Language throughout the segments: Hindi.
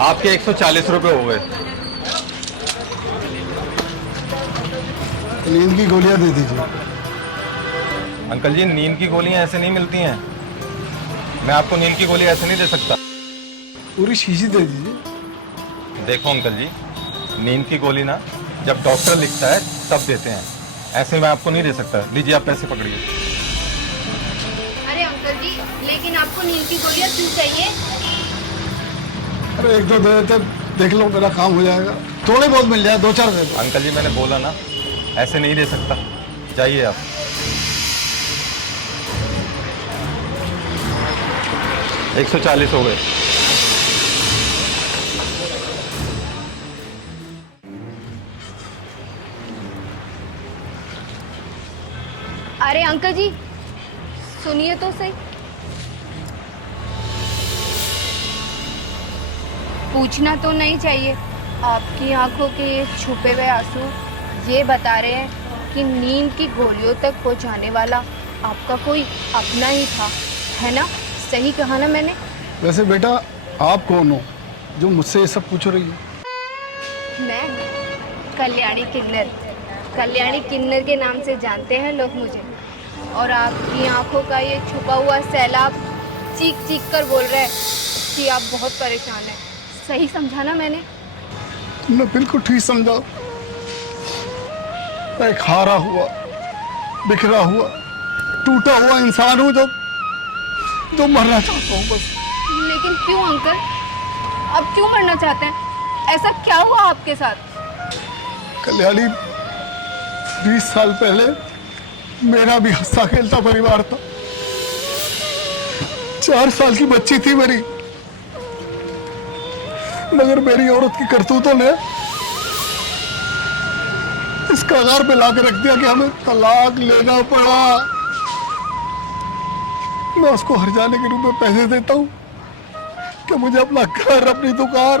आपके 140 रुपये हो गए। नींद की गोलियां दे दीजिए। अंकल जी, नींद की गोलियां ऐसे नहीं मिलती हैं। मैं आपको नींद की गोली ऐसे नहीं दे सकता। पूरी शीशी दे दीजिए। देखो अंकल जी, नींद की गोली ना जब डॉक्टर लिखता है तब देते हैं, ऐसे मैं आपको नहीं दे सकता। लीजिए, आप पैसे पकड़िए। अरे अंकल जी, लेकिन आपको नींद की गोलियां क्यों चाहिए? अरे एक दो दे देते, देख लो मेरा काम हो जाएगा। थोड़े बहुत मिल जाए, 2-4 दे दो। अंकल जी, मैंने बोला ना, ऐसे नहीं दे सकता। जाइए आप। $140 हो गए। अरे अंकल जी, सुनिए तो सही। पूछना तो नहीं चाहिए, आपकी आंखों के ये छुपे हुए आंसू ये बता रहे हैं कि नींद की गोलियों तक पहुंचाने वाला आपका कोई अपना ही था, है ना? सही कहा ना मैंने? वैसे बेटा, आप कौन हो जो मुझसे ये सब पूछ रही है? मैं कल्याणी किन्नर। कल्याणी किन्नर के नाम से जानते हैं लोग मुझे। और आपकी आंखों का ये छुपा हुआ सैलाब चीख चीख कर बोल रहा है कि आप बहुत परेशान हैं। सही समझा ना मैंने? तुमने बिल्कुल ठीक समझा। मैं एक हारा हुआ, बिखरा हुआ, टूटा हुआ इंसान हूं जो मरना चाहता हूं बस। लेकिन क्यों अंकल? अब क्यों मरना चाहते हैं? ऐसा क्या हुआ आपके साथ? कल्याणी, 20 साल पहले मेरा भी हंसता खेलता परिवार था। 4 साल की बच्ची थी मेरी, मगर मेरी औरत की करतूतों ने इस कगार पे लाके रख दिया कि हमें तलाक लेना पड़ा। मैं उसको हर जाने के रूप में पैसे देता हूँ कि मुझे अपना घर, अपनी दुकान,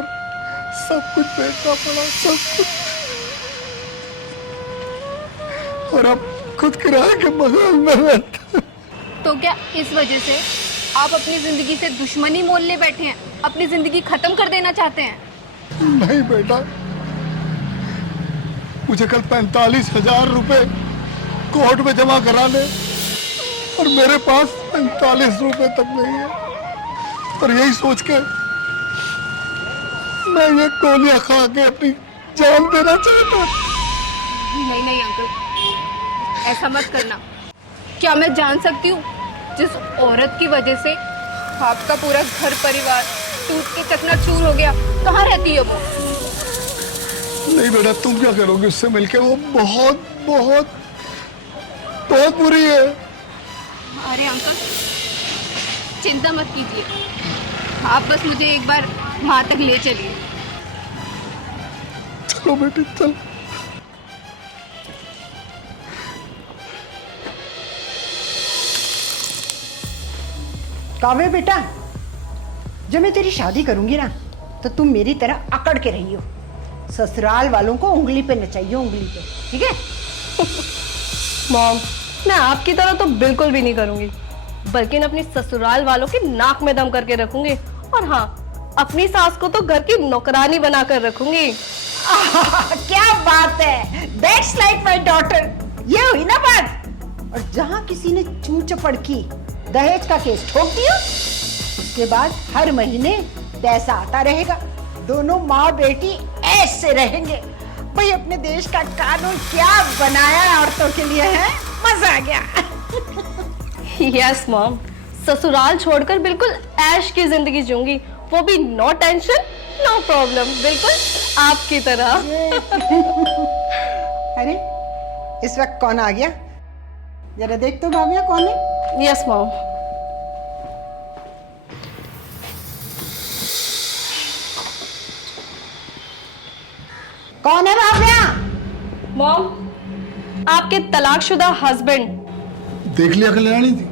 सब कुछ बेचना पड़ा, सब कुछ। और अब खुद किराए के मकान में रहता। तो क्या इस वजह से आप अपनी जिंदगी से दुश्मनी मोलने बैठे हैं? अपनी जिंदगी खत्म कर देना चाहते हैं? नहीं बेटा, मुझे कल 45,000 रुपए कोर्ट में जमा कराने, और मेरे पास 45 रुपए तक नहीं है। और यही सोच के मैं ये गोलियां खा के अपनी जान देना चाहता हूं। नहीं नहीं अंकल, ऐसा मत करना। क्या मैं जान सकती हूँ जिस औरत की वजह से आपका पूरा घर परिवार टूट के चकनाचूर हो गया, कहाँ रहती है वो? नहीं बेटा, तुम क्या करोगे उससे मिलके? वो बहुत बहुत बहुत बुरी है। अरे अंकल, चिंता मत कीजिए, आप बस मुझे एक बार वहां तक ले चलिए। चलो बेटे, चल। काव्य बेटा, जब मैं तेरी शादी करूंगी ना, तो तुम मेरी तरह अकड़ के रही हो। ससुराल वालों को उंगली पे नचाइए, उंगली पे, ठीक है? मॉम, मैं आपकी तरह तो बिल्कुल भी नहीं करूंगी, बल्कि अपनी ससुराल वालों की नाक में दम करके रखूंगी। और हाँ, अपनी सास को तो घर की नौकरानी बनाकर रखूंगी। क्या बात है! That's like my daughter। ये हुई ना बात। और जहां किसी ने चूर चपड़ की दहेज का केस ठोक दिया, उसके बाद हर महीने पैसा आता रहेगा। दोनों माँ बेटी ऐसे रहेंगे। भाई, अपने देश का कानून क्या बनाया है औरतों के लिए, है? मजा आ गया। यस मॉम, ससुराल छोड़कर बिल्कुल ऐश की जिंदगी जीऊंगी, वो भी नो टेंशन नो प्रॉब्लम, बिल्कुल आपकी तरह। अरे, इस वक्त कौन आ गया? जरा देख तो भाभिया, कौन है? Yes mom. कौन है भाभिया? मॉम, आपके तलाकशुदा हस्बैंड। देख लिया कल्याणी जी,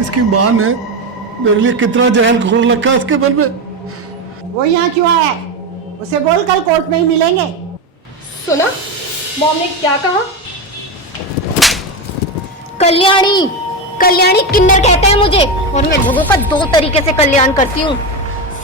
इसकी माँ ने मेरे लिए कितना जहल घोल रखा है इसके मन में। वो यहाँ क्यों आया है? उसे बोल कल कोर्ट में ही मिलेंगे। सुना मॉम ने क्या कहा? कल्याणी, कल्याणी किन्नर कहते हैं मुझे, और मैं लोगों का 2 तरीके से कल्याण करती हूँ।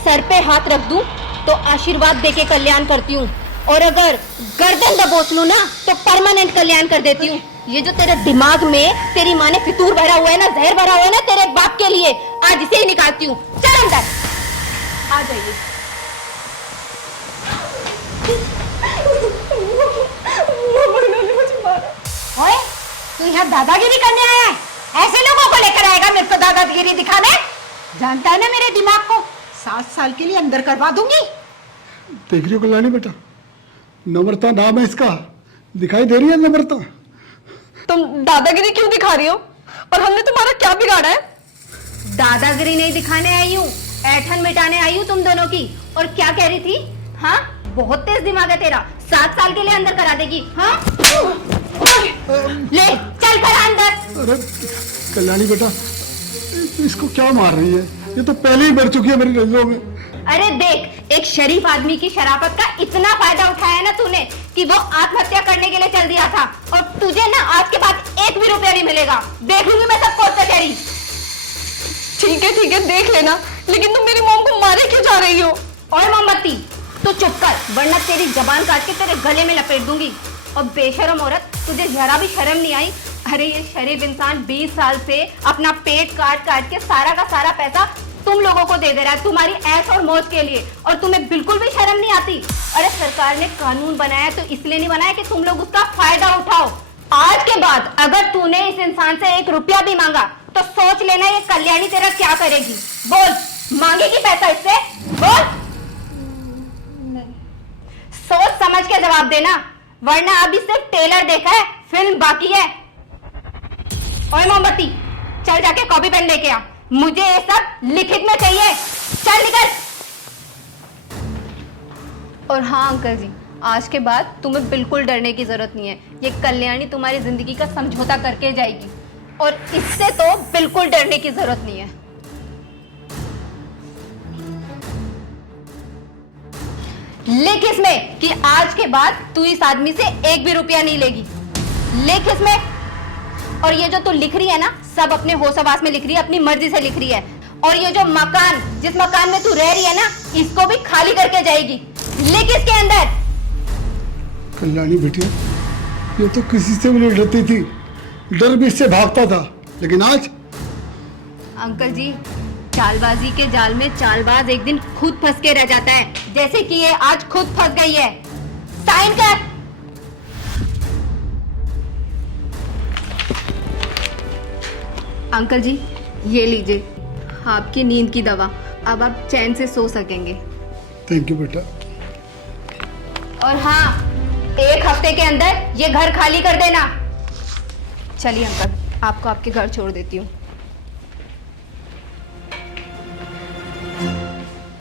सर पे हाथ रख दूं तो आशीर्वाद देके कल्याण करती हूँ, और अगर गर्दन दबोच लूं ना तो परमानेंट कल्याण कर देती हूँ। ये जो तेरे दिमाग में तेरी माँ ने फितूर भरा हुआ है ना, जहर भरा हुआ है ना तेरे बाप के लिए, आज इसे ही निकालती हूँ। चल अंदर आ जाइए। ओए, तू यहाँ दादागिरी करने आया है? ऐसे लोगों को लेकर आएगा मेरे को दादागिरी दिखाने? जानता है ना मेरे दिमाग को, 7 साल के लिए अंदर करवा दूंगी। देख रही हो कल्याणी बेटा, नम्रता नाम है इसका, दिखाई दे रही है नम्रता? तुम दादागिरी क्यों दिखा रही हो? और हमने तुम्हारा क्या बिगाड़ा है? दादागिरी नहीं दिखाने आई हूँ, ऐठन मिटाने आई हूँ तुम दोनों की। और क्या कह रही थी? हाँ, बहुत तेज दिमाग है तेरा, 7 साल के लिए अंदर करा देगी। हाँ ले चल कर अंदर। अरे कल्याणी बेटा, इसको क्या मार रही है? ये तो पहले ही मर चुकी है मेरी नजरों में। अरे देख, एक शरीफ आदमी की शराफत का इतना फायदा उठाया ना तूने कि वो आत्महत्या करने के लिए चल दिया था, और तुझे ना आज के बाद 1 भी रुपया नहीं मिलेगा। देख लूंगी मैं सब कोर्ट कचहरी। ठीक है देख लेना, लेकिन तुम मेरी मॉम को मारे क्यों जा रही हो? और मोमबत्ती, तू चुप कर, वरना तेरी जबान काट के तेरे गले में लपेट दूंगी। और बेशरम औरत, तुझे जरा भी शर्म नहीं आई? अरे ये शरीफ इंसान 20 साल से अपना पेट काट काट के सारा का सारा पैसा तुम लोगों को दे रहा है, तुम्हारी ऐश और मौज के लिए, और तुम्हें बिल्कुल भी शर्म नहीं आती। अरे सरकार ने कानून बनाया तो इसलिए नहीं बनाया कि तुम लोग उसका फायदा उठाओ। आज के बाद अगर तूने इस इंसान से 1 रुपया भी मांगा तो सोच लेना ये कल्याणी तेरा क्या करेगी। बोल, मांगेगी पैसा इससे? बोल। सोच समझ के जवाब देना, वरना अभी सिर्फ टेलर देखा है, फिल्म बाकी है। ओए मोमबत्ती, चल जाके कॉपी पेन लेके आ, मुझे ये सब लिखित में चाहिए। चल निकल। और हाँ अंकल जी, आज के बाद तुम्हें बिल्कुल डरने की जरूरत नहीं है। ये कल्याणी तुम्हारी जिंदगी का समझौता करके जाएगी, और इससे तो बिल्कुल डरने की जरूरत नहीं है। लिख इसमें कि आज के बाद तू इस आदमी से 1 भी रुपया नहीं लेगी। लिख इसमें। और ये जो तू लिख रही है ना, सब अपने होश-हवास में लिख रही है, अपनी मर्जी से लिख रही है। और ये जो मकान, जिस मकान में तू रह रही है ना, इसको भी खाली करके जाएगी। लिख इसके अंदर। कल्याणी बेटी, ये तो किसी से भी नहीं डरती थी, डर भी इससे भागता था, लेकिन आज? अंकल जी, चालबाजी के जाल में चालबाज एक दिन खुद फंस के रह जाता है, जैसे कि ये आज खुद फंस गई है। साइन कर। अंकल जी, ये लीजिए आपकी नींद की दवा, अब आप चैन से सो सकेंगे। थैंक यू बेटा। और हाँ, 1 हफ्ते के अंदर ये घर खाली कर देना। चलिए अंकल, आपको आपके घर छोड़ देती हूँ।